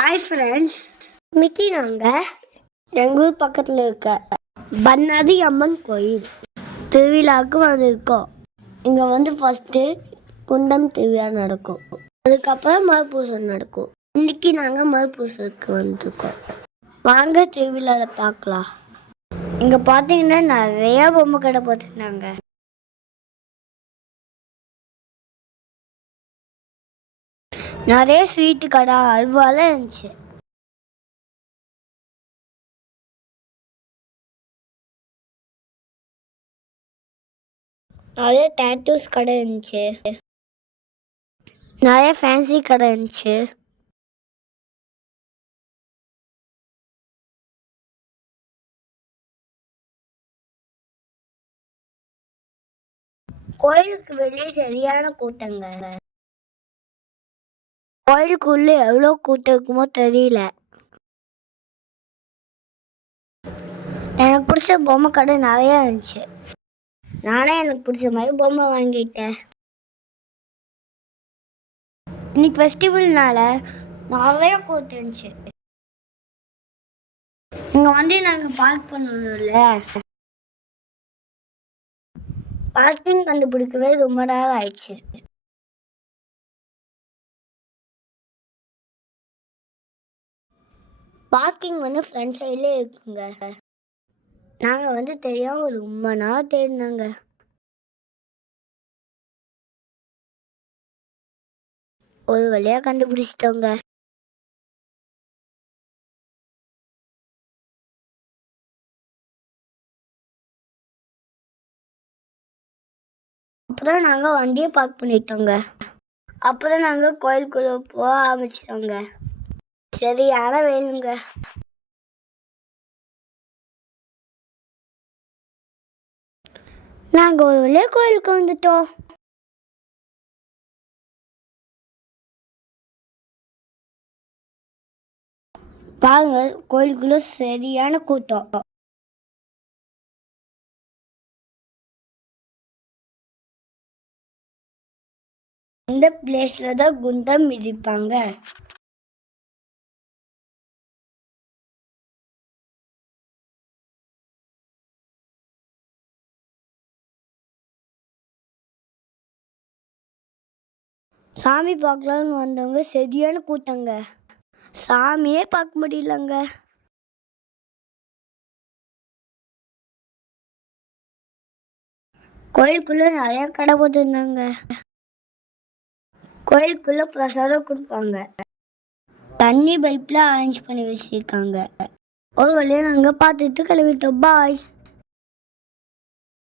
Hi friends, இன்னைக்கு நாங்கள் எங்கள் ஊர் பக்கத்தில் இருக்க பண்ணாதி அம்மன் கோயில் திருவிழாவுக்கு வந்திருக்கோம். இங்கே வந்து ஃபஸ்ட்டு குண்டம் திருவிழா நடக்கும், அதுக்கப்புறம் மறுபூசை நடக்கும். இன்னைக்கு நாங்கள் மறுபூசைக்கு வந்திருக்கோம். வாங்க திருவிழாவில் பார்க்கலாம். இங்கே பார்த்தீங்கன்னா நிறையா பொம்மை கடை போட்டிருந்தாங்க. நிறைய ஸ்வீட்டு கடை அல்வாலாம் இருந்துச்சு. நிறைய டேட்டூஸ் கடை இருந்துச்சு, நிறைய ஃபேன்சி கடை இருந்துச்சு. கோயிலுக்கு வெளியே சரியான கூட்டங்க. கோயிலுக்குள்ள எவ்வளோ கூட்டம் இருக்குமோ தெரியல. எனக்கு பிடிச்ச பொம்மை கடை நிறைய இருந்துச்சு. நானே எனக்கு பிடிச்ச மாதிரி பொம்மை வாங்கிட்டேன். இன்னைக்கு ஃபெஸ்டிவல்னால நிறைய கூட்டம் இருந்துச்சு. இங்கே வந்து நாங்கள் பார்க் பண்ணணும்ல, பார்க்கிங் கண்டுபிடிக்கவே ரொம்ப நேரம் ஆயிடுச்சு. பார்க்கிங் வந்து ஃப்ரண்ட் சைட்லேயே இருக்குங்க. நாங்கள் வந்து தெரியாமல் ஒரு ரொம்ப நாள் தேடினாங்க. ஒரு வழியாக கண்டுபிடிச்சிட்டோங்க. அப்புறம் நாங்கள் வண்டியை பார்க் பண்ணிட்டோங்க. அப்புறம் நாங்கள் கோயிலுக்குள்ளே போக ஆரம்பிச்சிட்டோங்க. சரியான வேணுங்க. நாங்கள் ஒரு வழியாக கோயிலுக்கு வந்துட்டோம். பாருங்க, கோயிலுக்குள்ள சரியான கூட்டம். இந்த பிளேஸ்ல தான் குண்டம் மிதிப்பாங்க. சாமி பார்க்கலான்னு வந்தவங்க சரியான கூட்டங்க. சாமியே பார்க்க முடியலங்க. கோயிலுக்குள்ள நிறைய கடை போட்டிருந்தாங்க. கோயிலுக்குள்ள பிரசாதம் கொடுப்பாங்க. தண்ணி பைப்ல அரேஞ்ச் பண்ணி வச்சிருக்காங்க. ஒரு வழியாக நாங்கள் பார்த்துட்டு கிளம்பிட்டோம். பாய்.